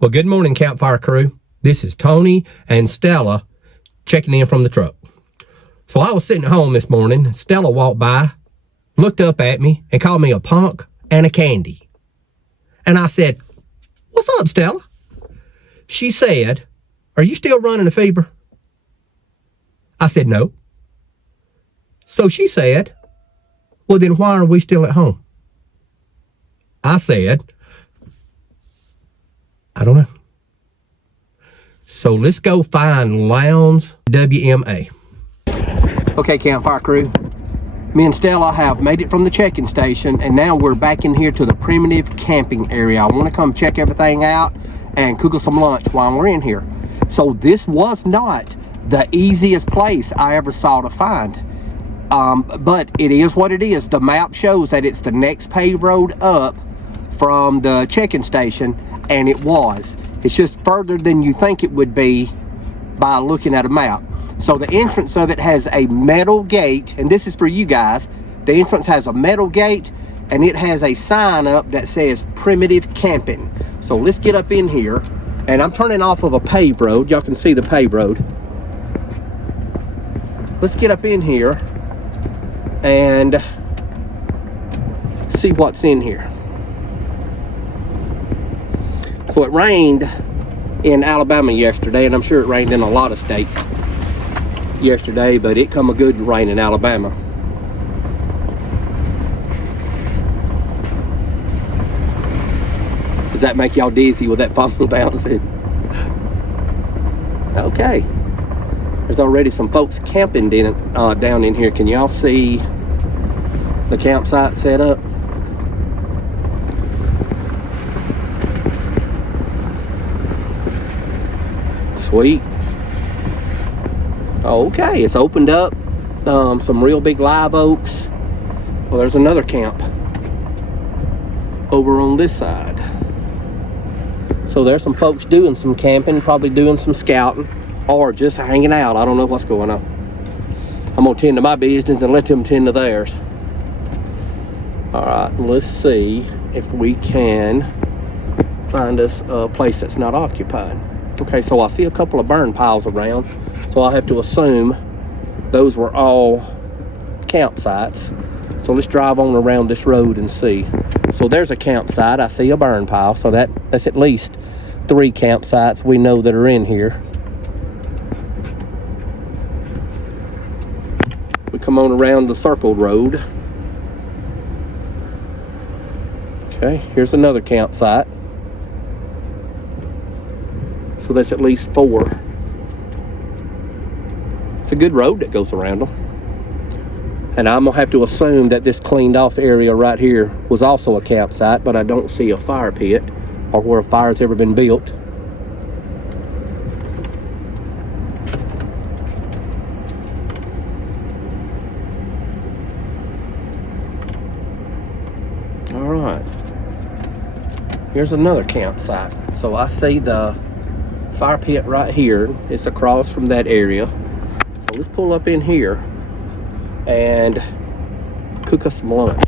Well, good morning, Campfire crew. This is Tony and Stella checking in from the truck. So I was sitting at home this morning. Stella walked by, looked up at me, and called me a punk and a candy. And I said, "What's up, Stella?" She said, "Are you still running a fever?" I said, "No." So she said, "Well, then why are we still at home?" I said, "I don't know." So let's go find Lowndes WMA. Okay, Campfire crew. Me and Stella have made it from the check-in station, and now we're back in here to the primitive camping area. I want to come check everything out and cook us some lunch while we're in here. So this was not the easiest place I ever saw to find. But it is what it is. The map shows that it's the next paved road up from the check-in station, and it was. It's just further than you think it would be by looking at a map. So the entrance of it has a metal gate, and this is for you guys. The entrance has a metal gate, and it has a sign up that says primitive camping. So let's get up in here, and I'm turning off of a paved road. Y'all can see the paved road. Let's get up in here and see what's in here. So it rained in Alabama yesterday, and I'm sure it rained in a lot of states yesterday, but it come a good rain in Alabama. Does that make y'all dizzy with that phone bouncing? Okay. There's already some folks camping down in here. Can y'all see the campsite set up? Sweet. Okay, it's opened up. Some real big live oaks. Well, there's another camp over on this side. So there's some folks doing some camping, probably doing some scouting, or just hanging out. I don't know what's going on. I'm gonna tend to my business and let them tend to theirs. All right, let's see if we can find us a place that's not occupied. Okay, so I see a couple of burn piles around, so I have to assume those were all campsites. So let's drive on around this road and see. So there's a campsite. I see a burn pile, so that's at least 3 campsites we know that are in here. We come on around the circled road. Okay, here's another campsite. So that's at least 4. It's a good road that goes around them. And I'm gonna have to assume that this cleaned off area right here was also a campsite, but I don't see a fire pit or where a fire's ever been built. All right. Here's another campsite. So I see the fire pit right here. It's across from that area. So let's pull up in here and cook us some lunch.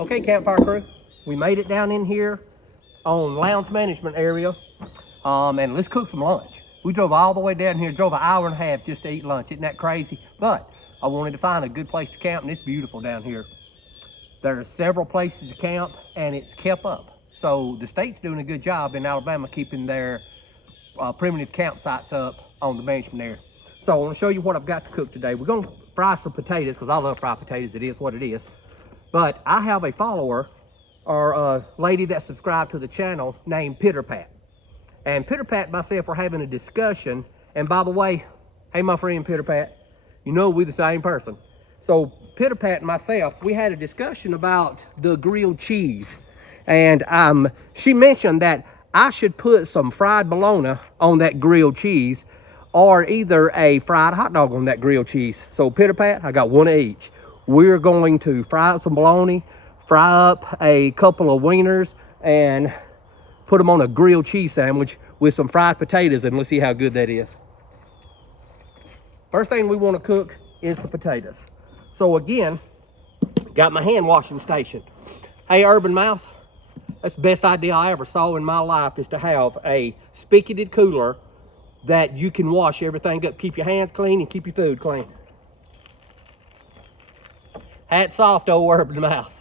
Okay, Campfire crew, we made it down in here on Lowndes management area, and let's cook some lunch. We drove all the way down here, drove an hour and a half just to eat lunch. Isn't that crazy? But I wanted to find a good place to camp, and it's beautiful down here. There are several places to camp, and it's kept up. So the state's doing a good job in Alabama keeping their primitive campsites up on the management area. So I want to show you what I've got to cook today. We're going to fry some potatoes because I love fried potatoes. It is what it is. But I have a follower or a lady that subscribed to the channel named Pitter Pat. And Pitter Pat and myself were having a discussion. And by the way, hey, my friend Pitter Pat, you know we're the same person. So Pitter Pat and myself, we had a discussion about the grilled cheese. And she mentioned that I should put some fried bologna on that grilled cheese or either a fried hot dog on that grilled cheese. So Pitter Pat, I got one of each. We're going to fry up some bologna, fry up a couple of wieners, and put them on a grilled cheese sandwich with some fried potatoes, and let's see how good that is. First thing we want to cook is the potatoes. So again, got my hand washing station. Hey, Urban Mouse, that's the best idea I ever saw in my life, is to have a spigoted cooler that you can wash everything up, keep your hands clean and keep your food clean. Hats off to old Urban Mouse.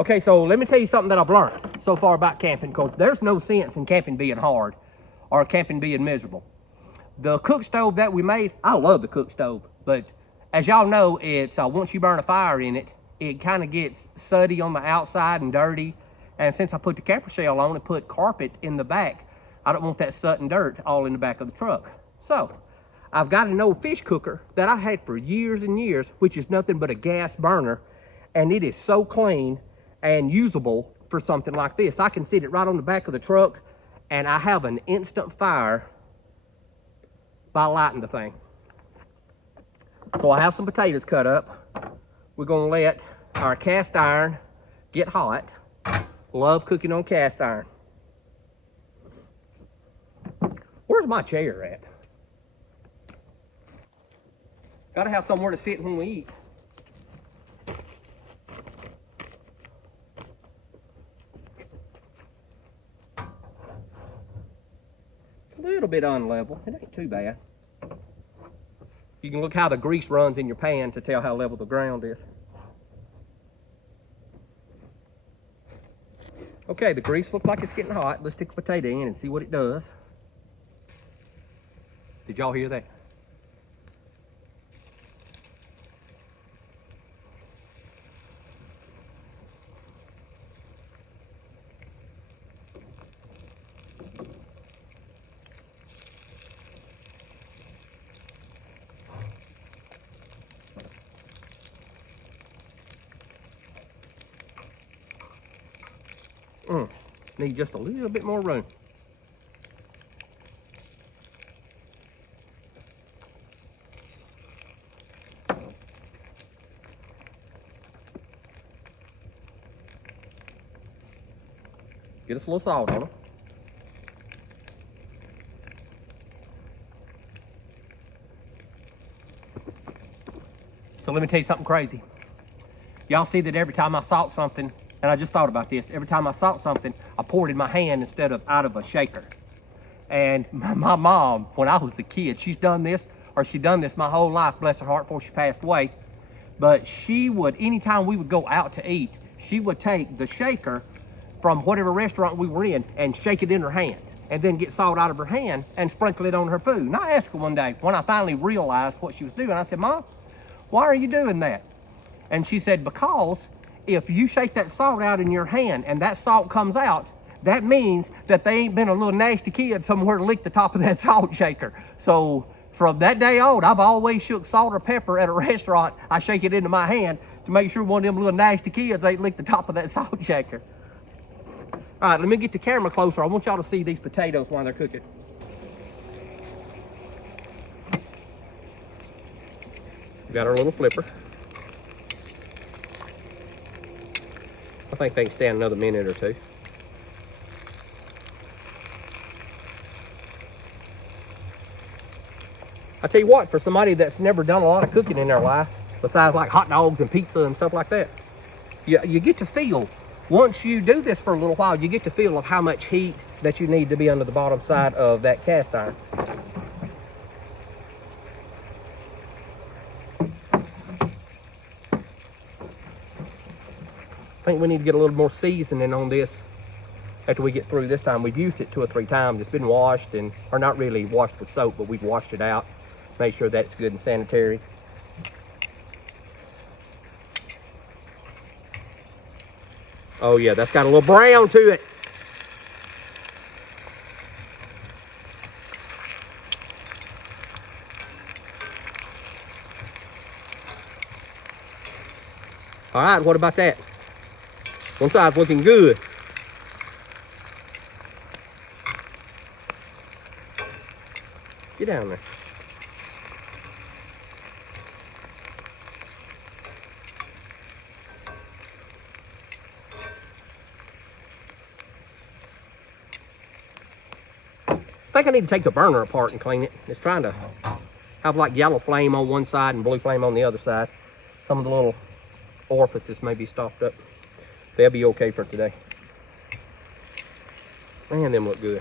Okay, so let me tell you something that I've learned so far about camping, because there's no sense in camping being hard or camping being miserable. The cook stove that we made, I love the cook stove, but as y'all know, it's once you burn a fire in it, it kind of gets sooty on the outside and dirty. And since I put the camper shell on and put carpet in the back, I don't want that soot and dirt all in the back of the truck. So I've got an old fish cooker that I had for years and years, which is nothing but a gas burner, and it is so clean and usable for something like this. I can sit it right on the back of the truck, and I have an instant fire by lighting the thing. So I have some potatoes cut up. We're gonna let our cast iron get hot. Love cooking on cast iron. Where's my chair at? Gotta have somewhere to sit when we eat. A little bit unlevel. It ain't too bad. You can look how the grease runs in your pan to tell how level the ground is. Okay, the grease looks like it's getting hot. Let's stick the potato in and see what it does. Did y'all hear that? Need just a little bit more room. Get us a little salt on it. So let me tell you something crazy. Y'all see that every time I salt something, and I just thought about this, every time I salt something, I pour it in my hand instead of out of a shaker. And my mom, when I was a kid, she's done this my whole life, bless her heart, before she passed away. But she would, anytime we would go out to eat, she would take the shaker from whatever restaurant we were in and shake it in her hand, and then get salt out of her hand and sprinkle it on her food. And I asked her one day, when I finally realized what she was doing, I said, Mom, why are you doing that? And she said, because if you shake that salt out in your hand and that salt comes out, that means that they ain't been a little nasty kid somewhere to lick the top of that salt shaker. So from that day on, I've always shook salt or pepper at a restaurant. I shake it into my hand to make sure one of them little nasty kids ain't licked the top of that salt shaker. All right, let me get the camera closer. I want y'all to see these potatoes while they're cooking. We got our little flipper. think they can stand another minute or two. I tell you what, for somebody that's never done a lot of cooking in their life, besides like hot dogs and pizza and stuff like that, you get to feel, once you do this for a little while, you get to feel of how much heat that you need to be under the bottom side of that cast iron. I think we need to get a little more seasoning on this after we get through this time. We've used it 2 or 3 times. It's been washed, and, or not really washed with soap, but we've washed it out. Make sure that's good and sanitary. Oh yeah, that's got a little brown to it. All right, what about that? One side's looking good. Get down there. I think I need to take the burner apart and clean it. It's trying to have like yellow flame on one side and blue flame on the other side. Some of the little orifices may be stopped up. They'll be okay for today. Man, them look good.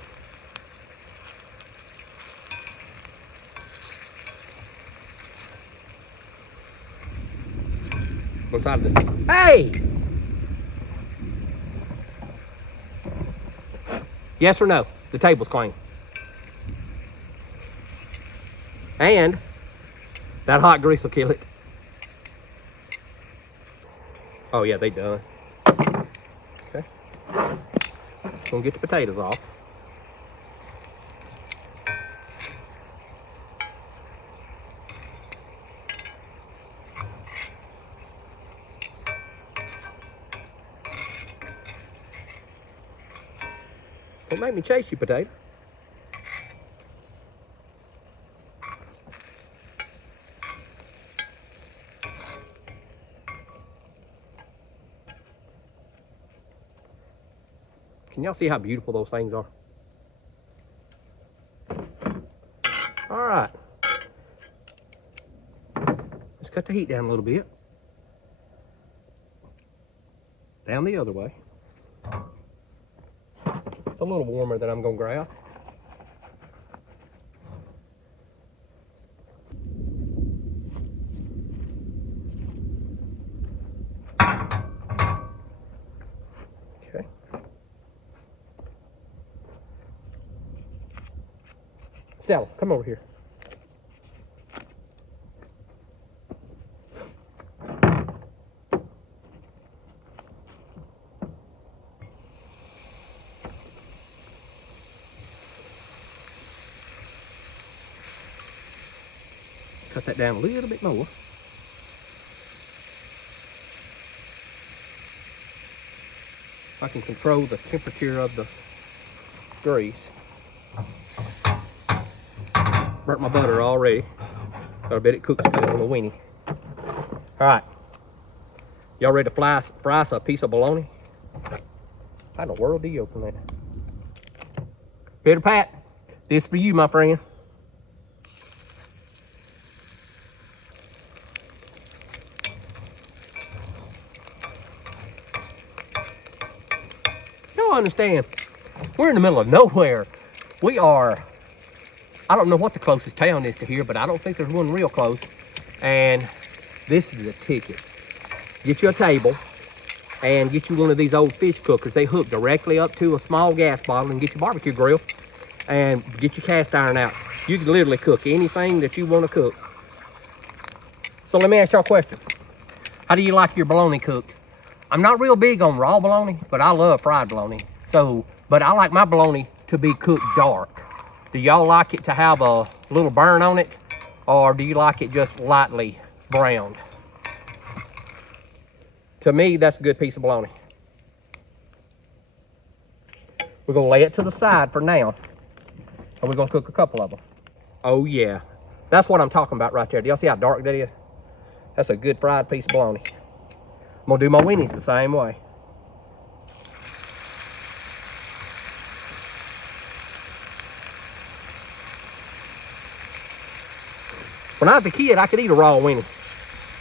One side of this. Hey! Yes or no? The table's clean. And that hot grease will kill it. Oh yeah, they done. Okay. Gonna get the potatoes off. Don't make me chase you, potato. Can y'all see how beautiful those things are? All right. Let's cut the heat down a little bit. Down the other way. It's a little warmer than I'm gonna grab. Okay. Stella, come over here. Cut that down a little bit more. I can control the temperature of the grease. Burnt my butter already. But I bet it cooks good on the weenie. All right. Y'all ready to fry us a piece of bologna? How in the world do you open that? Peter Pat, this for you, my friend. Y'all understand, we're in the middle of nowhere. We are, I don't know what the closest town is to here, but I don't think there's one real close. And this is a ticket. Get you a table and get you one of these old fish cookers. They hook directly up to a small gas bottle, and get your barbecue grill and get your cast iron out. You can literally cook anything that you want to cook. So let me ask y'all a question. How do you like your bologna cooked? I'm not real big on raw bologna, but I love fried bologna. So, but I like my bologna to be cooked dark. Do y'all like it to have a little burn on it, or do you like it just lightly browned? To me, that's a good piece of bologna. We're gonna lay it to the side for now, and we're gonna cook a couple of them. Oh yeah, that's what I'm talking about right there. Do y'all see how dark that is? That's a good fried piece of bologna. I'm gonna do my weenies the same way. When I was a kid, I could eat a raw Winnie.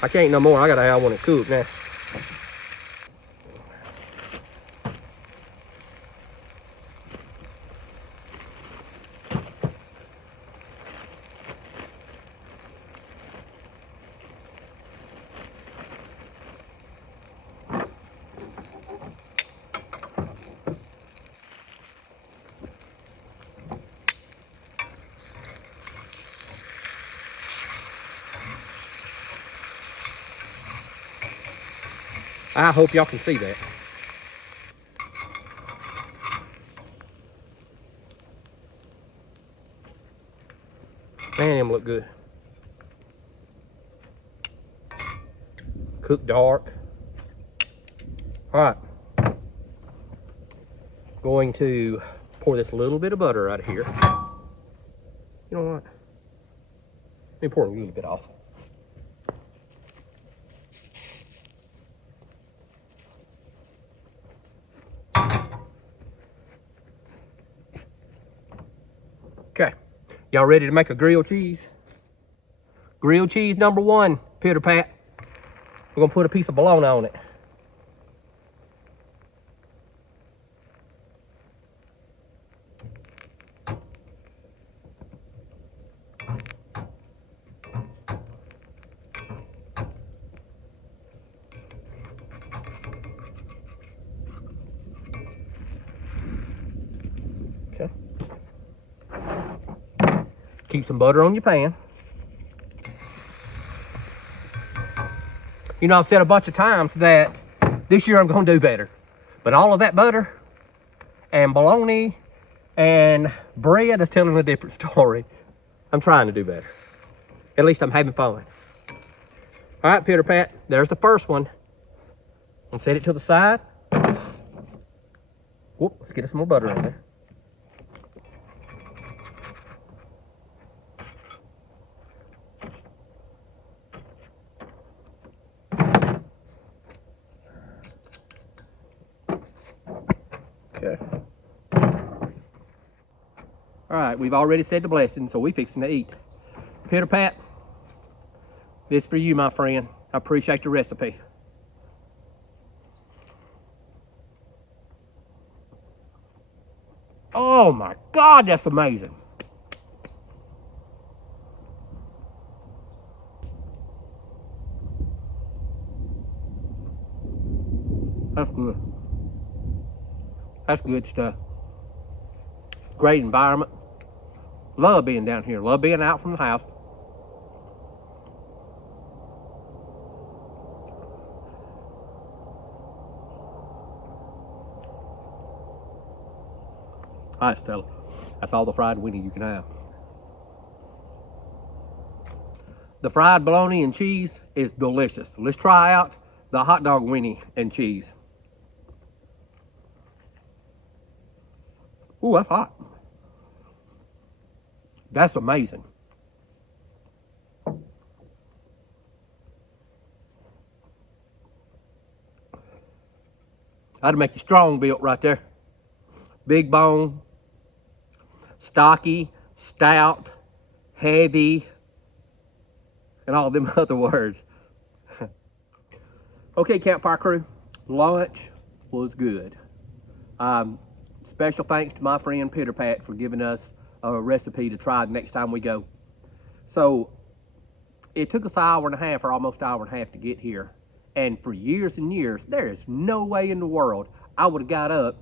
I can't no more. I gotta have one that cooked now. I hope y'all can see that. Man, them look good. Cooked dark. All right. Going to pour this little bit of butter out of here. You know what? Let me pour a little bit off. Okay, y'all ready to make a grilled cheese? Grilled cheese number one, Peter Pat. We're gonna put a piece of bologna on it. Okay. Keep some butter on your pan. You know, I've said a bunch of times that this year I'm gonna do better. But all of that butter and bologna and bread is telling a different story. I'm trying to do better. At least I'm having fun. All right, Peter Pat, there's the first one. I'll set it to the side. Whoop, let's get us some more butter on there. Okay. All right, we've already said the blessing, so we fixing to eat. Peter Pat, this for you, my friend. I appreciate the recipe. Oh my God, that's amazing. That's good. That's good stuff. Great environment. Love being down here. Love being out from the house. All right, Stella. That's all the fried Winnie you can have. The fried bologna and cheese is delicious. Let's try out the hot dog Winnie and cheese. Ooh, that's hot. That's amazing. That'd make you strong built right there. Big bone, stocky, stout, heavy, and all them other words. Okay, Campfire crew, lunch was good. Special thanks to my friend Peter Pat for giving us a recipe to try the next time we go. So it took us an hour and a half, or almost an hour and a half, to get here. And for years and years, there is no way in the world I would have got up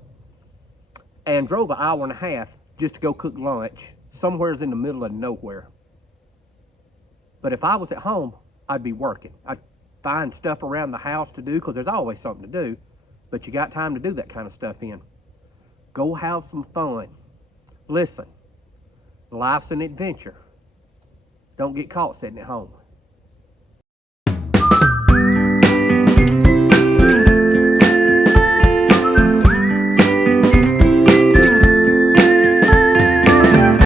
and drove an hour and a half just to go cook lunch somewhere's in the middle of nowhere. But if I was at home, I'd be working. I'd find stuff around the house to do, because there's always something to do, but you got time to do that kind of stuff in. Go have some fun. Listen, life's an adventure. Don't get caught sitting at home.